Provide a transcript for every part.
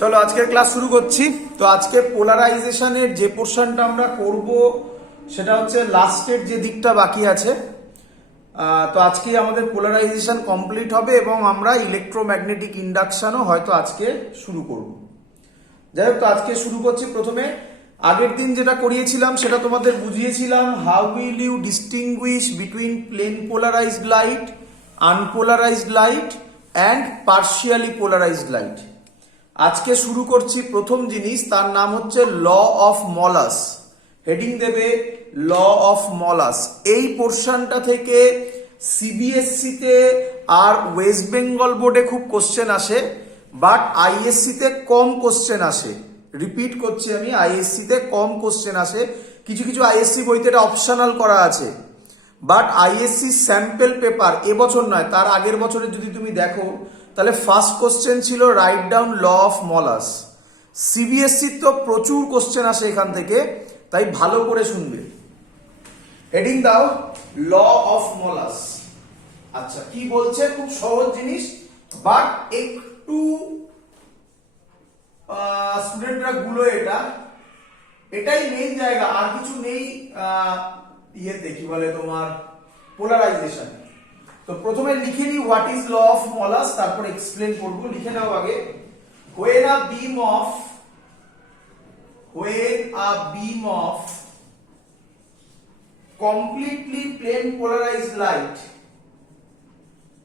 চলো আজকের ক্লাস শুরু করছি। তো আজকে পোলারাইজেশনের যে পোর্শনটা আমরা করব সেটা হচ্ছে লাস্টের যে দিকটা বাকি আছে। তো আজকে আমাদের পোলারাইজেশন কমপ্লিট হবে এবং আমরা ইলেকট্রোম্যাগনেটিক ইন্ডাকশনও হয়তো আজকে শুরু করব। যাই হোক, তো আজকে শুরু করছি। প্রথমে আগের দিন যেটা করিয়েছিলাম সেটা তোমাদের বুঝিয়েছিলাম, how will you distinguish between plane polarised light, unpolarised light and partially polarised light. আজকে শুরু করছি প্রথম জিনিস, তার নাম হচ্ছে ল অফ মলাস। হেডিং দেবে ল অফ মলাস। এই পোর্শনটা থেকে সিবিএসসি তে আর ওয়েস্ট বেঙ্গল বোর্ডে খুব কোশ্চেন আসে, বাট আইএসসি তে কম কোশ্চেন আসে। রিপিট করছি আমি, আইএসসি তে কম কোশ্চেন আসে। কিছু কিছু আইএসসি বইতে এটা অপশনাল করা আছে, বাট আইএসসি স্যাম্পল পেপার এবছর নয়, তার আগের বছরে যদি তুমি দেখো তাহলে ফার্স্ট কোশ্চেন ছিল write down law of Malus. CBSE তো প্রচুর কোশ্চেন আসে এখান থেকে, তাই ভালো করে শুনবে। হেডিং দাও ল অফ মলাস। আচ্ছা, কি বলছে? খুব সহজ জিনিস, বাট একটু স্টুডেন্টরা গুলো এটাই মেইন জায়গা, আর কিছু নেই ইয়েতে, কি বলে তোমার পোলারাইজেশন। তো প্রথমে লিখে নিই হোয়াট ইজ ল অফ মলাস, তারপর এক্সপ্লেন করব। লিখে নাও আগে, when a beam of completely plane polarized light,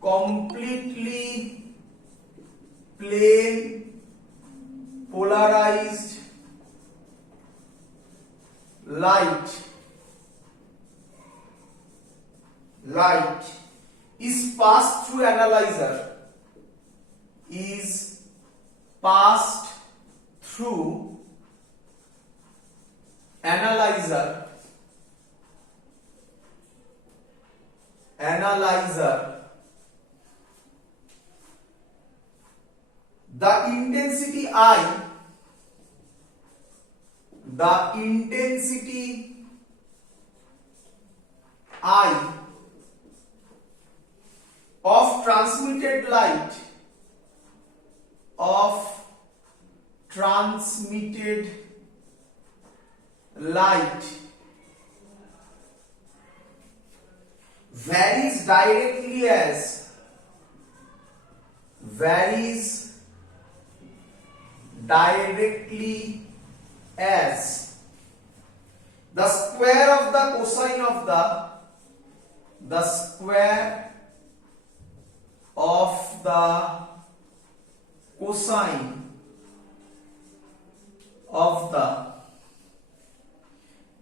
completely plane polarized light is passed through analyzer, the intensity I of transmitted light varies directly as the square of the cosine of the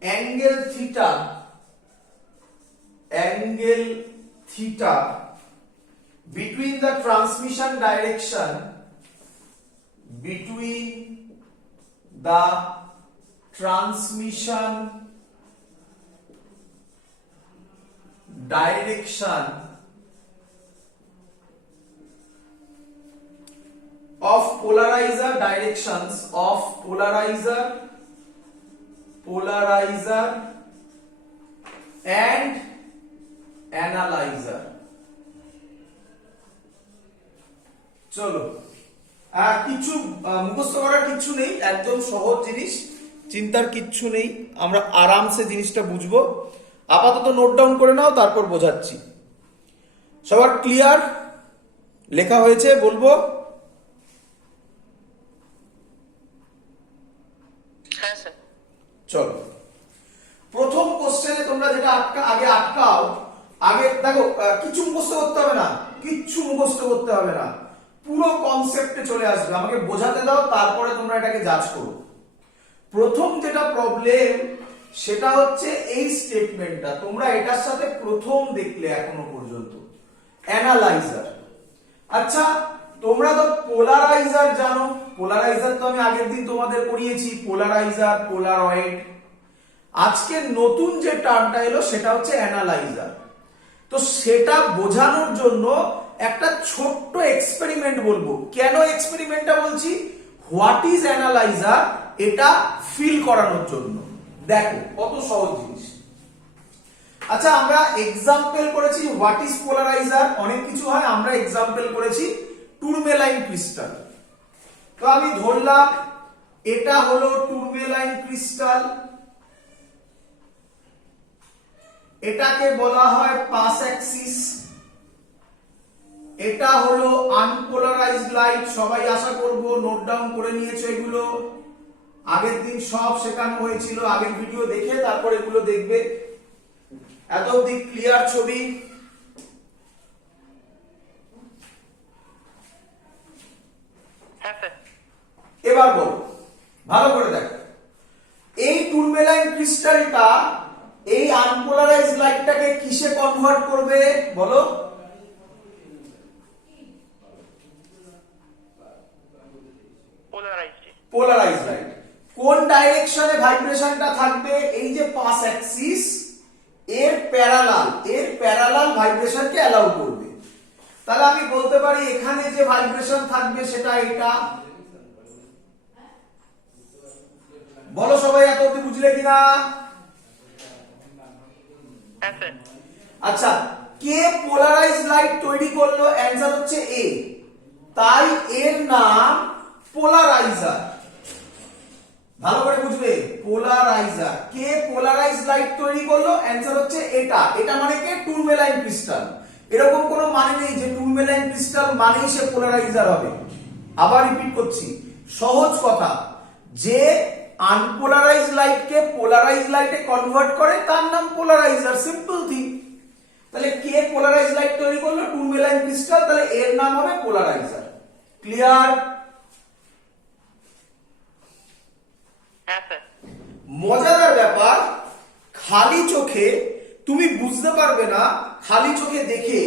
angle theta between the transmission direction of polarizer and analyzer. চলো, আর কিছু মুখস্থ করার কিছু নেই, একদম সহজ জিনিস, চিন্তার কিচ্ছু নেই, আমরা আরামসে জিনিসটা বুঝবো। আপাতত নোট ডাউন করে নাও, তারপর বোঝাচ্ছি। সবার ক্লিয়ার? লেখা হয়েছে? বলবো চলো। প্রথম কোশ্চেনে তোমরা যেটা আটকাও, আগে দেখো, কিছু মুখস্থ করতে হবে না, পুরো কনসেপ্টে চলে আসবে। আমাকে বোঝাতে দাও, তারপরে তোমরা এটাকে জাজ করো। প্রথম যেটা প্রবলেম সেটা হচ্ছে এই স্টেটমেন্টটা, তোমরা এটার সাথে প্রথম দেখলে এখনো পর্যন্ত, অ্যানালাইজার। আচ্ছা, তোমরা তো পোলারাইজার জানো, পোলারাইজার তো আমি আগের দিন তোমাদের পড়িয়েছি, পোলারাইজার, পোলারয়েড। আজকে নতুন যে টার্মটা এলো সেটা হচ্ছে অ্যানালাইজার। তো সেটা বোঝানোর জন্য একটা ছোট্ট এক্সপেরিমেন্ট বলবো। কেন এক্সপেরিমেন্টটা বলছি? হোয়াট ইজ অ্যানালাইজার এটা ফিল করানোর জন্য। দেখো কত সহজ জিনিস। আচ্ছা, আমরা এক্সাম্পল করেছি হোয়াট ইজ পোলারাইজার, অনেক কিছু হয়, আমরা এক্সাম্পল করেছি টুরমেলাইন ক্রিস্টাল। তো আমি ধরলাম এটা হলো টুরমেলাইন ক্রিস্টাল, এটাকে বলা হয় পাস অ্যাক্সিস, এটা হলো আনপোলারাইজড লাইট। সবাই আশা করব নোট ডাউন করে নিয়েছো এগুলো, আগের দিন সব শেখানো হয়েছিল, আগের ভিডিও দেখে তারপর এগুলো দেখবে। এত অবধি ক্লিয়ার ছবি? এবার বলো, ভালো করে দেখো, এই টুরমেলাইন ক্রিস্টালটা এই আনপোলারাইজড লাইটটাকে কিসে কনভার্ট করবে বলো? Polarised light. কোন ডাইরেকশনে ভাইব্রেশনটা থাকবে? এই যে পাস অ্যাক্সিস এর প্যারালাল ভাইব্রেশনকে অ্যালাউ করবে। তাহলে আমি বলতে পারি এখানে যে ভাইব্রেশন থাকবে সেটা এটা। বলো সবাই এত অবধি বুঝলে কিনা? আচ্ছা, কে পোলারাইজড লাইট তৈরি করলো? অ্যান্সার হচ্ছে এ, তাই এর নাম পোলারাইজার। ভালো করে বুঝবে, পোলারাইজার। কে পোলারাইজড লাইট তৈরি করলো? অ্যান্সার হচ্ছে এটা। এটা মানে কে? টুরমেলাইন ক্রিস্টাল। এরকম কোনো মানে নেই যে টুরমেলাইন ক্রিস্টাল মানেই সে পোলারাইজার হবে। আবার রিপিট করছি, সহজ কথা, যে আনপোলারাইজড লাইটকে পোলারাইজড লাইটে কনভার্ট করে তার নাম পোলারাইজার, সিম্পল থিং। তাহলে কে পোলারাইজড লাইট তৈরি করলো? টুরমেলাইন ক্রিস্টাল, তাহলে এর নাম হবে পোলারাইজার। ক্লিয়ার? মজাদার ব্যাপার, খালি চোখে তুমি বুঝতে পারবে না, খালি চোখে দেখে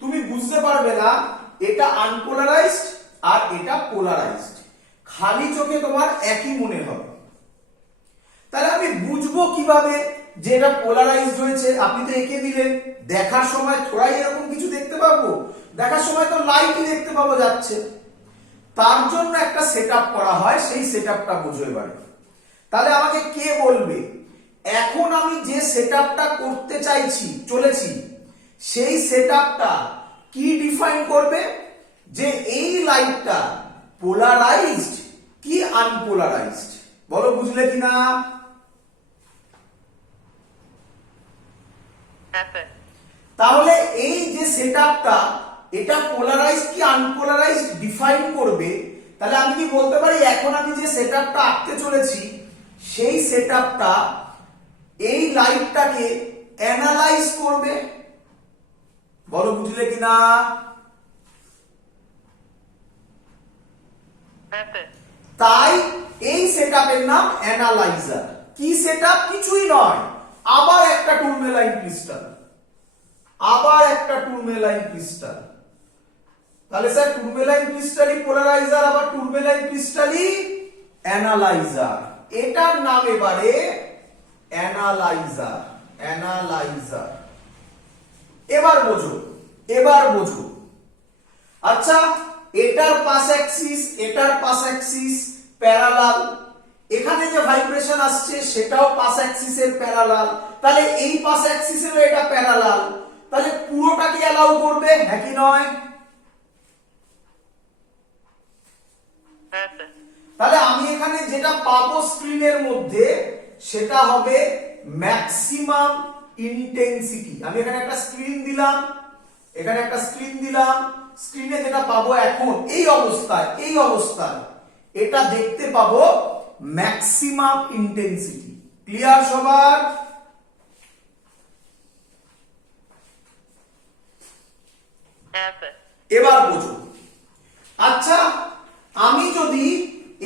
তুমি বুঝতে পারবে না এটা আনপোলারাইজড আর এটা পোলারাইজড। খালি চোখে তোমার একই মনে হবে। তাহলে আমি বুঝবো কিভাবে যে এটা পোলারাইজড হয়েছে? আপনি তো এঁকে দিলেন, দেখার সময় থোড়াই এরকম কিছু দেখতে পাবো? দেখার সময় তো লাইটই দেখতে পাবো যাচ্ছে। তার জন্য একটা সেটআপ করা হয়, সেই সেটআপটা বুঝো এবারে। তাহলে আমাকে কে বলবে এখন আমি যে সেটআপটা করতে চলেছি সেই সেটআপটা কি ডিফাইন করবে? যে এই লাইটটা পোলারাইজড কি আনপোলারাইজড? বলো বুঝলে কিনা? তাহলে এই যে সেটআপটা এটা পোলারাইজড কি আনপোলারাইজড ডিফাইন করবে। তাহলে আমি কি বলতে পারি এখন আমি যে সেটআপটা আঁকতে চলেছি সেই সেটআপটা এই লাইটটাকে অ্যানালাইজ করবে? বলো বুঝলে কিনা? তাই এই সেটআপের নাম অ্যানালাইজার। কি সেটআপ? কিছুই নয়, আবার একটা টুরমেলাইন ক্রিস্টাল, আবার একটা টুরমেলাইন ক্রিস্টাল। তাহলে স্যার টুরমেলাইন ক্রিস্টালই পোলারাইজার, আবার টুরমেলাইন ক্রিস্টালই অ্যানালাইজার। এটার নাম এবারে অ্যানালাইজার। অ্যানালাইজার। এবার বোঝো, এবার বোঝো। আচ্ছা, এটার পাস অ্যাক্সিস এটার পাস অ্যাক্সিস প্যারালাল, এখানে যে ভাইব্রেশন আসছে সেটাও পাস অ্যাক্সিসের প্যারালাল। তাহলে এই পাস অ্যাক্সিসেরও এটা প্যারালাল, তাহলে পুরোটাকে অ্যালাউ করবে, হ্যাঁ কি নয়? তাহলে আমি এখানে যেটা পাবো স্ক্রিনের মধ্যে সেটা হবে ম্যাক্সিমাম ইন্টেন্সিটি। আমি এখানে একটা স্ক্রিন দিলাম, এখানে একটা স্ক্রিন দিলাম, স্ক্রিনে যেটা পাবো এখন এই অবস্থায় এটা দেখতে পাবো ম্যাক্সিমাম ইন্টেন্সিটি। ক্লিয়ার সবার? এবার বুঝো। আচ্ছা, আমি যদি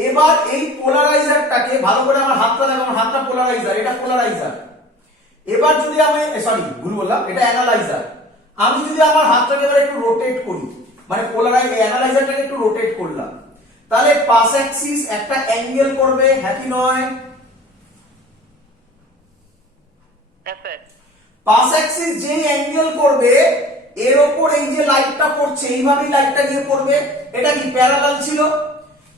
এবার এই পোলারাইজারটাকে ভালো করে, আমার হাতটা দেখো, আমার হাতটা পোলারাইজার, এটা পোলারাইজার। এবার যদি আমি ভুল বললাম, এটা অ্যানালাইজার। আমি যদি আমার হাতটাকে এবার একটু রোটেট করি, মানে অ্যানালাইজারটাকে একটু রোটেট করলাম, তাহলে পাস অ্যাক্সিস একটা অ্যাঙ্গেল করবে, হ্যাঁ কি নয়? পাস অ্যাক্সিস যেই অ্যাঙ্গেল করবে এর উপর এই যে লাইটটা পড়ছে এইভাবেই লাইটটা গিয়ে পড়বে। এটা কি প্যারালাল ছিল?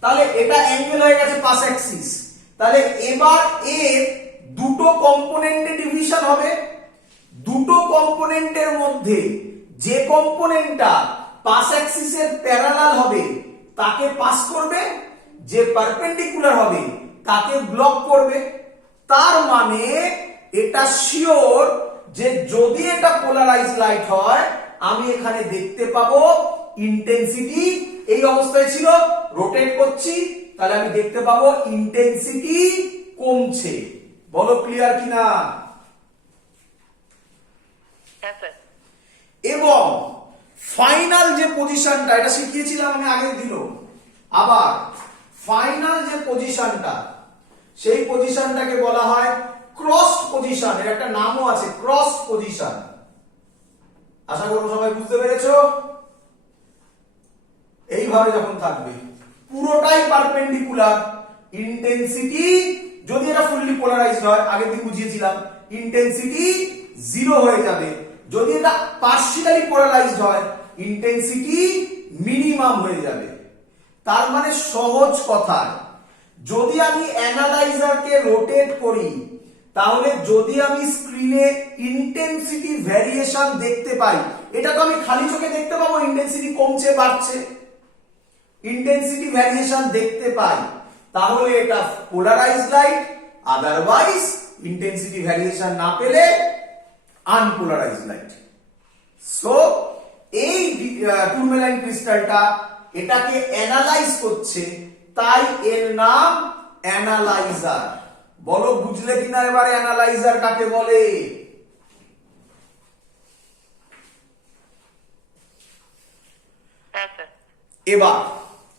তাহলে এটা অ্যাঙ্গেল হয়ে গেছে পাস অ্যাক্সিস। তাহলে এবার এর দুটো কম্পোনেন্টে ডিভিশন হবে। দুটো কম্পোনেন্টের মধ্যে যে কম্পোনেন্টটা পাস অ্যাক্সিসের প্যারালাল হবে তাকে পাস করবে, যে পারপেন্ডিকুলার হবে তাকে ব্লক করবে। তার মানে এটা শিওর যে যদি এটা পোলারাইজ লাইট হয় আমি এখানে দেখতে পাবো ইন্টেন্সিটি এই অবস্থায় ছিল, রোটেট করছি তাহলে আমি দেখতে পাবো ইন্টেন্সিটি কমছে। বলো ক্লিয়ার কিনা? এবং ফাইনাল যে পজিশনটা এটা শিখিয়েছিলাম আমি আগের দিন, আবার ফাইনাল যে পজিশনটা সেই পজিশনটাকে বলা হয় ক্রস পজিশন। এর একটা নামও আছে, ক্রস পজিশন। আশা করব সবাই বুঝতে পেরেছো। এইভাবে যখন থাকবে পুরোটাই পারপেন্ডিকুলার, ইন্টেন্সিটি যদি এটা ফুললি পোলারাইজড হয় আগের দিন বুঝিয়েছিলাম ইন্টেন্সিটি 0 হয়ে যাবে। যদি এটা পার্শিয়ালি পোলারাইজড হয় ইন্টেন্সিটি মিনিমাম হয়ে যাবে। তার মানে সহজ কথায় যদি আমি অ্যানালাইজারকে রোটেট করি তাহলে যদি আমি স্ক্রিনে ইন্টেন্সিটি ভ্যারিয়েশন দেখতে পাই, এটা তো আমি খালি চোখে দেখতে পাবো ইন্টেন্সিটি কমছে বাড়ছে, ইন্টেন্সিটি ভ্যারিয়েশন দেখতে পাই, তাহলে এটা polarised light. Otherwise intensity variation না পেলে আনপোলারাইজড লাইট। সো এই টুরমেলাইন ক্রিস্টালটা এটাকে অ্যানালাইজ করছে, তাই এর নাম অ্যানালাইজার। বলো বুঝলে কিনা এবারে অ্যানালাইজার কাকে বলে?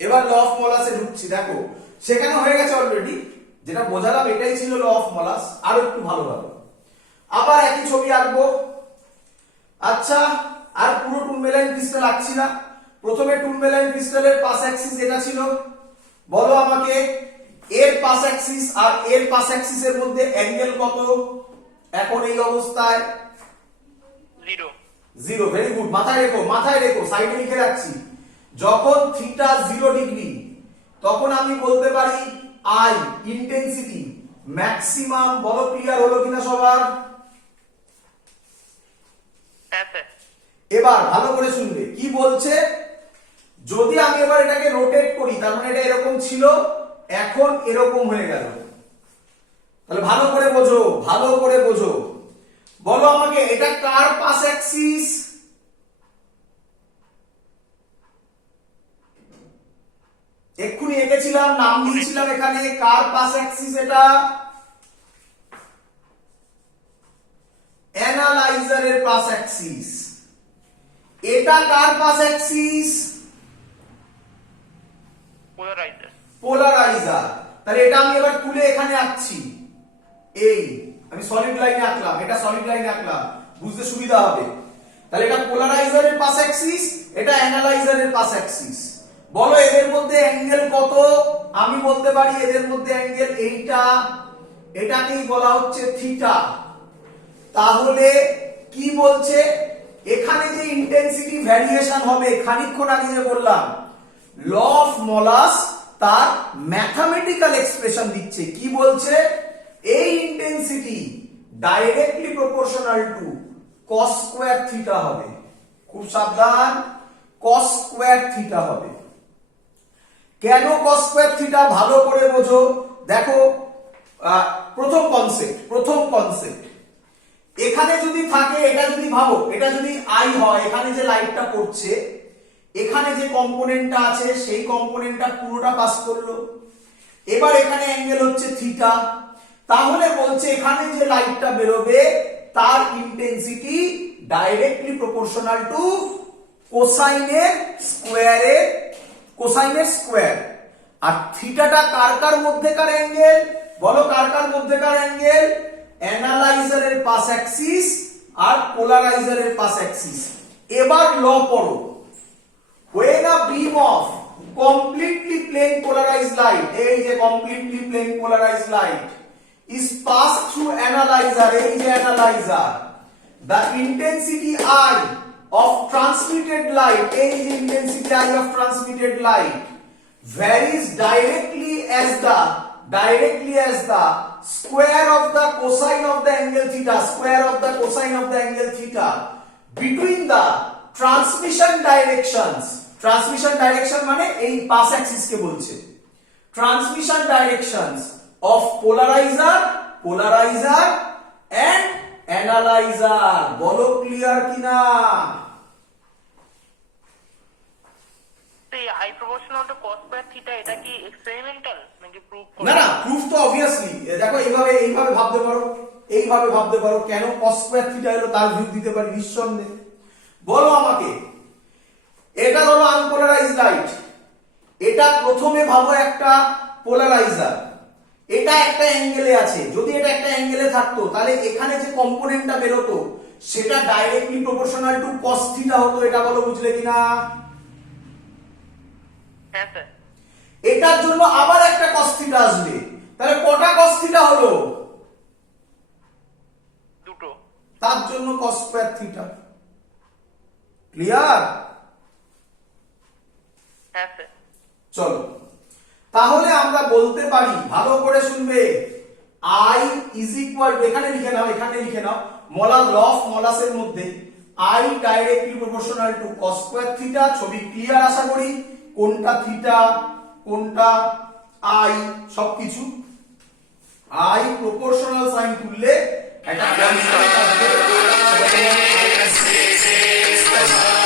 এবার ল অফ মোলাসে ঢুকছি। দেখো সেখানে হয়ে গেছে অলরেডি, যেটা বোঝালাম এটাই ছিল ল অফ মোলাস। আর একটু ভালোভাবে আবার একই ছবি আঁকবো। আচ্ছা, আর পুরো টুরমেলাইন ক্রিস্টাল আঁকছি না। প্রথমে টুরমেলাইন ক্রিস্টালের পাস অ্যাক্সিস এটা ছিল, বলো আমাকে এর পাস অ্যাক্সিস আর এর পাস অ্যাক্সিসের মধ্যে অ্যাঙ্গেল কত এখন এই অবস্থায়? 0। 0। ভেরি গুড, মাথায় রেখো, সাইডে লিখে রাখছি। যখন থিটা 0 ডিগ্রি তখন আমি বলতে পারি আই ইন্টেন্সিটি ম্যাক্সিমাম। বলো ক্লিয়ার হলো কিনা সবার? এবার ভালো করে শুনবে কি বলছে। যদি আমি এবার এটাকে রোটেট করি তার মানে এটা এরকম ছিল, এখন এরকম হয়ে গেল। তাহলে ভালো করে বোঝো, ভালো করে বোঝো। বলো আমাকে এটা কার পাস অ্যাক্সিস? এক্ষুনি এঁকেছিলাম, নাম দিয়েছিলাম এখানে। কার পাস অ্যাক্সিস এটা? অ্যানালাইজারের পাস অ্যাক্সিস। এটা কার পাস অ্যাক্সিস? পোলারাইজার। তাহলে এটা আমি এবার তুলে এখানে আঁকছি। এই আমি সলিড লাইনে আঁকলাম, এটা সলিড লাইনে আঁকলাম, বুঝতে সুবিধা হবে। তাহলে এটা পোলারাইজারের পাস অ্যাক্সিস, এটা অ্যানালাইজারের পাস অ্যাক্সিস। বলো এদের মধ্যে অ্যাঙ্গেল কত? আমি বলতে পারি এদের মধ্যে অ্যাঙ্গেল এইটা, এটাকেই বলা হচ্ছে থিটা। তাহলে কি বলছে এখানে যে ইন্টেন্সিটি ভ্যারিয়েশন হবে খানিকক্ষণ আগে যে বললাম ল অফ মোলাস তার ম্যাথমেটিক্যাল এক্সপ্রেশন দিচ্ছে। কি বলছে? এই intensity directly proportional to cos square theta হবে। খুব সাবধান, cos স্কয়ার থিটা হবে। কেন cos স্কয়ার থিটা? ভালো করে বোঝো। দেখো প্রথম কনসেপ্ট এখানে যদি থাকে, এটা যদি ভাবো, এটা যদি আই হয়, এখানে যে লাইটটা পড়ছে এখানে যে কম্পোনেন্টটা আছে সেই কম্পোনেন্টটা পুরোটা পাস করলো। এবার এখানে অ্যাঙ্গেল হচ্ছে থিটা, তাহলে বলছে এখানে যে লাইটটা বেরোবে তার ইন্টেন্সিটি ডাইরেক্টলি প্রপোর্শনাল টু কোসাইনের স্কয়ার। আর থিটাটা কার মধ্যেকার অ্যাঙ্গেল? বলো কার মধ্যেকার অ্যাঙ্গেল? অ্যানালাইজারের পাস অ্যাক্সিস আর পোলারাইজারের পাস অ্যাক্সিস। এবার ল পড়ো। when a beam of completely plane polarized light, এই যে completely plane polarized light is passed through analyzer, এই যে analyzer, the intensity I of transmitted light, এই যে intensity I of transmitted light varies directly as the square of the cosine of the angle theta, between the transmission directions। Transmission direction মানে এই pass axis কে বলছে। Transmission directions of polariser and analyser. বলো clear কিনা? এই I proportional to cos square theta এটা কি experimental নাকি প্রুফ না না, প্রুফ তো অবভিয়াসলি দেখো এইভাবে ভাবতে পারো কেন cos স্কয়ার থিটা এলো তার ভিউ দিতে পারি নিঃসন্দেহে। বলো আমাকে, এটা হলো আনপোলারাইজড লাইট, এটা প্রথমে ভাবো একটা পোলারাইজার, এটা একটা অ্যাঙ্গেলে আছে। যদি এটা একটা অ্যাঙ্গেলে থাকতো তাহলে এখানে যে কম্পোনেন্টটা বেরোতো সেটা directly proportional to cos theta হতো। এটা বলো বুঝলে কিনা? হ্যাঁ স্যার। এটার জন্য আবার একটা cos থিটা আসবে, তাহলে কটা cos থিটা হলো? দুটো। তার জন্য cos স্কয়ার থিটা। ক্লিয়ার? হ্যাঁ স্যার। চলো তাহলে আমরা বলতে পারি, ভালো করে শুনবে, I ইজ ইকুয়াল টু, এখানে লিখে নাও মলাস ল অফ মলাসের মধ্যে I directly proportional to cos square theta. ছবি ক্লিয়ার আশা করি, কোনটা থিটা কোনটা I সবকিছু। I প্রপোর্শনাল সাইন তুললে একটা কনস্ট্যান্ট আসবে, সেটাকে আমরা I